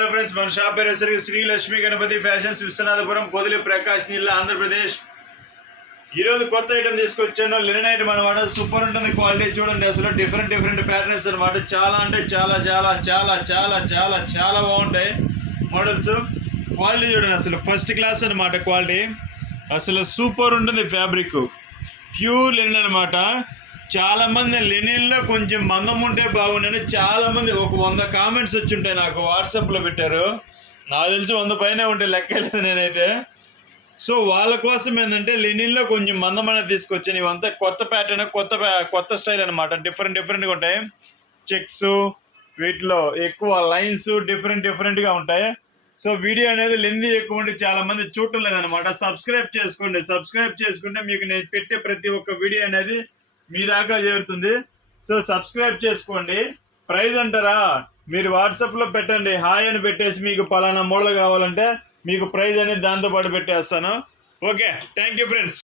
Hello friends, మన shop పేరు వచ్చేసరికి శ్రీ లక్ష్మీ గణపతి ఫ్యాషన్స్, విశ్వనాథపురం, పొదిలి, ప్రకాష్ జిల్లా, ఆంధ్రప్రదేశ్. ఈరోజు కొత్త ఐటమ్ తీసుకొచ్చాను. లినెన్ ఐటమ్ అనమాట. సూపర్ ఉంటుంది క్వాలిటీ. చూడండి, అసలు డిఫరెంట్ ప్యాటర్న్స్ అనమాట. చాలా అంటే చాలా చాలా చాలా చాలా చాలా చాలా బాగుంటాయి మోడల్స్. క్వాలిటీ చూడండి, అసలు ఫస్ట్ క్లాస్ అనమాట క్వాలిటీ. అసలు సూపర్ ఉంటుంది. ఫ్యాబ్రిక్ ప్యూర్ లినెన్ అనమాట. చాలామంది లెనిన్లో కొంచెం మందం ఉంటే బాగుండని చాలామంది ఒక 100 కామెంట్స్ వచ్చి ఉంటాయి, నాకు వాట్సాప్లో పెట్టారు. నాకు తెలిసి 100 పైన ఉంటే లెక్కలేదు నేనైతే. సో వాళ్ళ కోసం ఏంటంటే లెనిన్లో కొంచెం మందం అనేది తీసుకొచ్చాను. ఇవంతా కొత్త ప్యాటర్న్, కొత్త స్టైల్ అనమాట. డిఫరెంట్గా ఉంటాయి. చెక్స్, వీటిలో ఎక్కువ లైన్స్ డిఫరెంట్గా ఉంటాయి. సో వీడియో అనేది లెంతీ ఎక్కువ ఉంటే చాలామంది చూడటం లేదనమాట. సబ్స్క్రైబ్ చేసుకోండి. సబ్స్క్రైబ్ చేసుకుంటే మీకు నేను పెట్టే ప్రతి ఒక్క వీడియో అనేది మీ దాకా చేరుతుంది. సో సబ్స్క్రైబ్ చేసుకోండి. ప్రైజ్ అంటారా, మీరు వాట్సాప్లో పెట్టండి, హాయ్ అని పెట్టేసి మీకు పలానా మోడల్ కావాలంటే మీకు ప్రైజ్ అనేది దాంతో పాటు పెట్టేస్తాను. Okay, thank you friends.